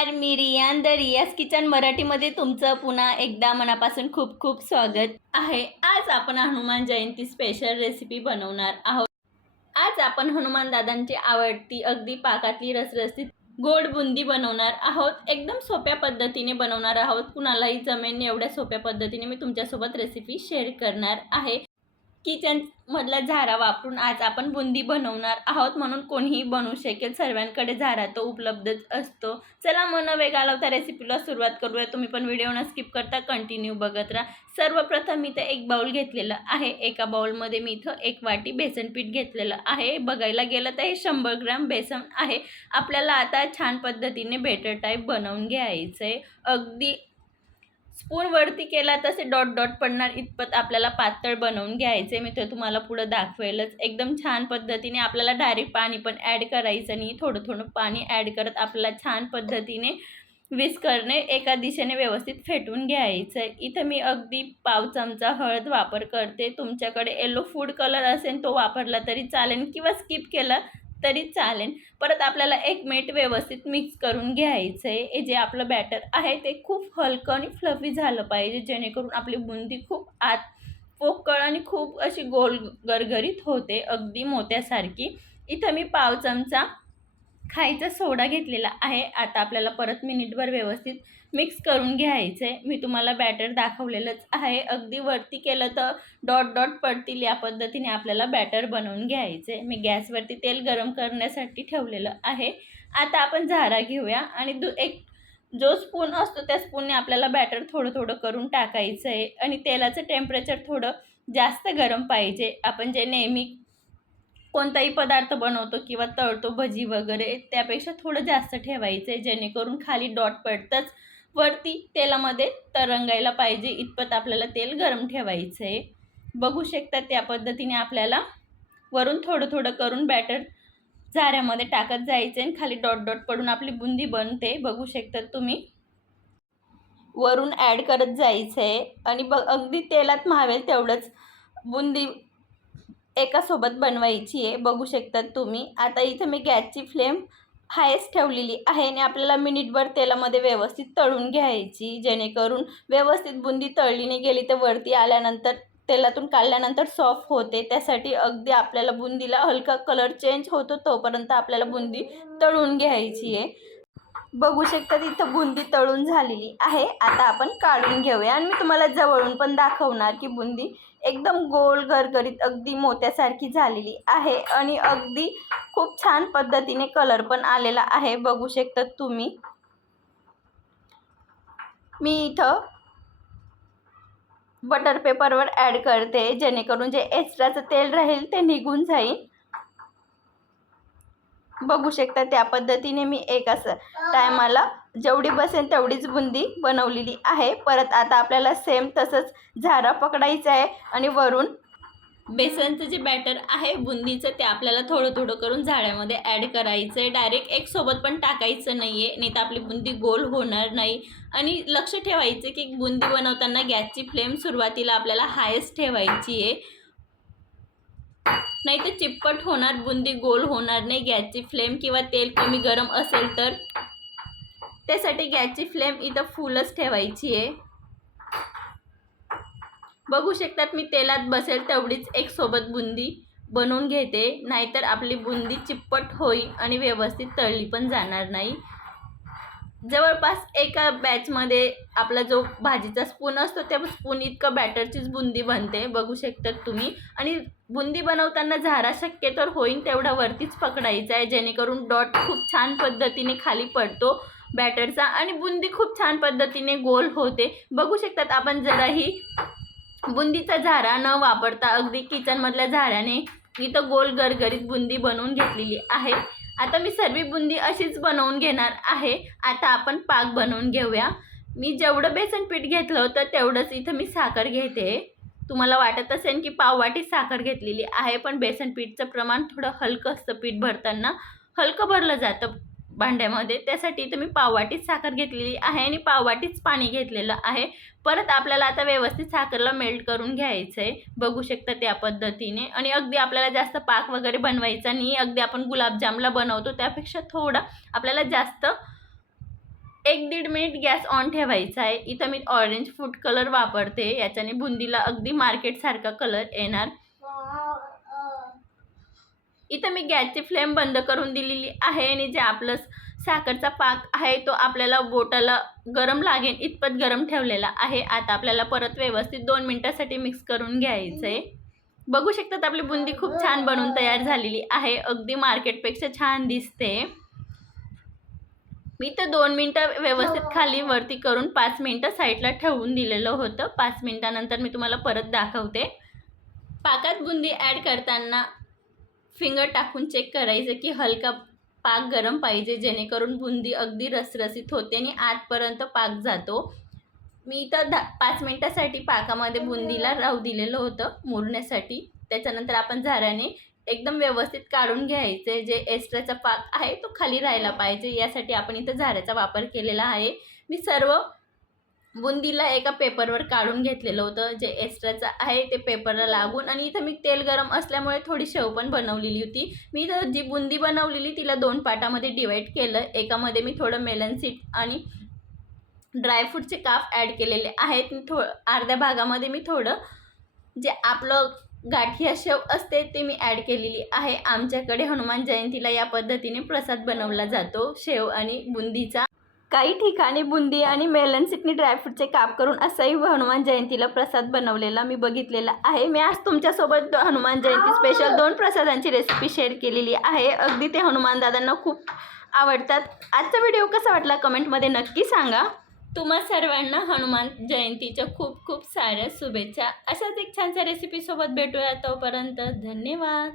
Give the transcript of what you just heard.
नमस्कार, मी रियान द रियाज किचन मराठीमध्ये तुमचं पुन्हा एकदा मनापासून खूप खूप स्वागत आहे। आज आपण हनुमान जयंती स्पेशल रेसिपी बनवणार आहोत। आज आपण हनुमान दादांची आवडती अगदी पाकातली रसरशीत गोड बुंदी बनवणार आहोत। एकदम सोप्या पद्धतीने बनवणार आहोत, कुणालाही जमेल एवढ्या सोप्या पद्धतीने मी तुमच्यासोबत रेसिपी शेअर करणार आहे। किचन मधला झारा वापरून आज आपण बुंदी बनवणार आहोत, म्हणून कोणीही बनवू शकेल, सर्वांकडे झारा तो उपलब्धच असतो। चला मन वेग घालवता रेसिपीला सुरुवात करूया। तुम्ही पण व्हिडिओ न स्किप करता कंटिन्यू बघत राहा। सर्वप्रथम इथे एक बाउल घेतलेला आहे। एका बाउलमध्ये मी इथं 1 वाटी बेसन पीठ घेतलेलं आहे। बघायला गेलं तर हे 100 ग्रॅम बेसन आहे। आपल्याला आता छान पद्धतीने बेटर टाईप बनवून घ्यायचं आहे। अगदी स्पून वरती केला तसे डॉट डॉट पडणार इतपत आपल्याला पातळ बनवून घ्यायचे। मी ते तुम्हाला पुढे दाखवेलच। एकदम छान पद्धतीने आपल्याला डायरेक्ट पाणी पण ॲड करायचं नाही, थोडं थोडं पाणी ॲड करत आपल्याला छान पद्धतीने विस्करने एका दिशेने व्यवस्थित फेटून घ्यायचं। इथं मी अगदी पाव चमचा हळद वापर करते। तुमच्याकडे येलो फूड कलर असेल तो वापरला तरी चालेल किंवा स्किप केला तरी चालेल। परत आपल्याला 1 मिनिट व्यवस्थित मिक्स करून घ्यायचं आहे। हे जे आपलं बॅटर आहे ते खूप हलकं आणि फ्लफी झालं पाहिजे, जेणेकरून आपली बुंदी खूप आत पोकळ आणि खूप अशी गोल गरगरीत होते, अगदी मोत्यासारखी। इथं मी पाव चमचा खायचा सोडा घेतलेला आहे। आता आपल्याला परत मिनिटभर व्यवस्थित मिक्स करून घ्यायचं आहे। मी तुम्हाला बॅटर दाखवलेलंच आहे। अगदी वरती केलं तर डॉट डॉट पडतील, या पद्धतीने आपल्याला बॅटर बनवून घ्यायचं आहे। मी गॅसवरती तेल गरम करण्यासाठी ठेवलेलं आहे। आता आपण झारा घेऊया आणि एक जो स्पून असतो त्या स्पूनने आपल्याला बॅटर थोडं थोडं करून टाकायचं आहे। आणि तेलाचं टेम्परेचर थोडं जास्त गरम पाहिजे। आपण जे नेहमी कोणताही पदार्थ बनवतो किंवा तळतो, भजी वगैरे, त्यापेक्षा थोडं जास्त ठेवायचं आहे, जेणेकरून खाली डॉट पडतंच वरती तेलामध्ये तरंगायला पाहिजे इतपत आपल्याला तेल गरम ठेवायचं आहे। बघू शकता त्या पद्धतीने आपल्याला वरून थोडं थोडं करून बॅटर झाऱ्यामध्ये टाकत जायचं आणि खाली डॉट डॉट पडून आपली बुंदी बनते। बघू शकता तुम्ही, वरून ॲड करत जायचं आहे आणि अगदी तेलात मावेल तेवढंच बुंदी एकासोबत बनवायची आहे। बघू शकता तुम्ही। आता इथे मी गॅसची फ्लेम हायस्ट ठेवलेली आहे आणि आपल्याला मिनिटभर तेलामध्ये व्यवस्थित तळून घ्यायची, जेणेकरून व्यवस्थित बुंदी तळली नाही गेली तर वरती आल्यानंतर तेलातून काढल्यानंतर सॉफ्ट होते। त्यासाठी अगदी आपल्याला बुंदीला हलका कलर चेंज होतो तोपर्यंत आपल्याला बुंदी तळून घ्यायची आहे। बघू शकता इथं बुंदी तळून झालेली आहे। आता आपण काढून घेऊया आणि मी तुम्हाला जवळून पण दाखवणार की बुंदी एकदम गोल गरगरीत अगदी मोत्यासारखी झालेली आहे आणि अगदी खूप छान पद्धतीने कलर पण आलेला आहे। बघू शकता तुम्ही। मी इथं बटर पेपरवर ॲड करते, जेणेकरून जे एक्स्ट्राचं तेल राहील ते निघून जाईल। बघू शकता त्या पद्धतीने मी एकाच टायमाला जेवढी बसेल तेवढीच बुंदी बनवलेली आहे। परत आता आपल्याला सेम तसंच झारा पकडायचा आहे आणि वरून बेसनचं जे बॅटर आहे बुंदीचं ते आपल्याला थोडं थोडं करून झाऱ्यामध्ये ॲड करायचं आहे। डायरेक्ट एक सोबत पण टाकायचं नाही आहे, नाही तर आपली बुंदी गोल होणार नाही। आणि लक्ष ठेवायचं की बुंदी बनवताना गॅसची फ्लेम सुरुवातीला आपल्याला हायस्ट ठेवायची आहे, नाही तर चिप्पट होणार, बुंदी गोल होणार नाही गॅसची फ्लेम किंवा तेल कमी गरम असेल तर। त्यासाठी गॅसची फ्लेम इथं फुलच ठेवायची आहे। बघू शकतात मी तेलात बसेल तेवढीच एक सोबत बुंदी बनवून घेते, नाहीतर आपली बुंदी चिप्पट होईल आणि व्यवस्थित तळली पण जाणार नाही। जवळपास एका बॅचमध्ये आपला जो भाजीचा स्पून असतो त्या स्पून इतकं बॅटरचीच बुंदी बनते। बघू शकतात तुम्ही। आणि बुंदी बनवताना झारा शक्यतो होईल तेवढा वरतीच पकडायचा आहे, जेणेकरून डॉट खूप छान पद्धतीने खाली पडतो बॅटरचा आणि बुंदी खूप छान पद्धतीने गोल होते। बघू शकतात आपण जराही बुंदीचा झारा न वापरता अगदी किचनमधल्या झाऱ्याने इथं गोल गरगरीत बुंदी बनवून घेतलेली आहे। आता मी सर्व बुंदी अशीच बनवून घेणार आहे। आता आपण पाक बनवून घेऊया। मी जेवढं बेसन पीठ घेतलं होतं तेवढंच इथं मी साखर घेते। तुम्हाला वाटत असेल की पाववाटी साखर घेतलेली आहे, पण बेसन पीठचं प्रमाण थोडं हलकं असतं, पीठ भरताना हलकं भरलं जातं भांड्यामध्ये, त्यासाठी इथं मी पाववाटीच साखर घेतलेली आहे आणि पाववाटीच पाणी घेतलेलं आहे। परत आपल्याला आता व्यवस्थित साखरला मेल्ट करून घ्यायचं आहे। बघू शकता त्या पद्धतीने। आणि अगदी आपल्याला जास्त पाक वगैरे बनवायचा नाही, अगदी आपण गुलाबजामला बनवतो त्यापेक्षा थोडा आपल्याला जास्त 1-1.5 मिनिट गॅस ऑन ठेवायचा आहे. इथं मी ऑरेंज फूड कलर वापरते, याच्याने बुंदीला अगदी मार्केटसारखा कलर येणार. इथं मी गॅसची फ्लेम बंद करून दिलेली आहे आणि जे आपलं साखरचा पाक आहे तो आपल्याला बोटाला गरम लागेल इतपत गरम ठेवलेला आहे. आता आपल्याला परत व्यवस्थित 2 मिनिटासाठी मिक्स करून घ्यायचं आहे. बघू शकतात आपली बुंदी खूप छान बनून तयार झालेली आहे. अगदी मार्केटपेक्षा छान दिसते. मी तर 2 मिनिटं व्यवस्थित खाली वरती करून 5 मिनिटं साईडला ठेवून दिलेलं होतं. 5 मिनिटानंतर मी तुम्हाला परत दाखवते. पाकात बुंदी ॲड करताना फिंगर टाकून चेक करायचं की हलका पाक गरम पाहिजे, जेणेकरून बुंदी अगदी रसरसीत होते आणि आतपर्यंत पाक जातो. मी तर 5 मिनिटासाठी पाकामध्ये बुंदीला राहू दिलेलं होतं मुरण्यासाठी. त्याच्यानंतर आपण झाऱ्याने एकदम व्यवस्थित काढून घ्यायचे. जे एक्स्ट्राचा पाक आहे तो खाली राहायला पाहिजे, यासाठी आपण इथं झाऱ्याचा वापर केलेला आहे. मी सर्व बुंदीला एका पेपरवर काढून घेतलेलं होतं. जे एक्स्ट्राचं आहे ते पेपरला लागून, आणि इथं मी तेल गरम असल्यामुळे थोडी शेव पण बनवलेली होती. मी इथं जी बुंदी बनवलेली तिला 2 पाटामध्ये डिवाईड केलं. एकामध्ये मी थोडं मेलन सीड आणि ड्रायफ्रूटचे काप ॲड केलेले आहेत. मी अर्ध्या भागामध्ये मी थोडं जे आपलं गाठिया शेव असते ते मी ॲड केलेली आहे. आमच्याकडे हनुमान जयंतीला या पद्धतीने प्रसाद बनवला जातो, शेव आणि बुंदीचा. काही ठिकाणी बुंदी आणि मेलन सीडनी ड्रायफ्रूटचे काप करून असाही हनुमान जयंतीला प्रसाद बनवलेला मी बघितलेला आहे. मी आज तुमच्यासोबत Hanuman Jayanti special 2 प्रसादांची recipe share केलेली आहे. अगदी ते हनुमान दादांना खूप आवडतात. आजचा व्हिडिओ कसा वाटला कमेंटमध्ये नक्की सांगा. तुम्हा सर्वांना हनुमान जयंतीच्या खूप खूप साऱ्या शुभेच्छा. अशाच एक छानशा रेसिपीसोबत भेटूया. तोपर्यंत धन्यवाद.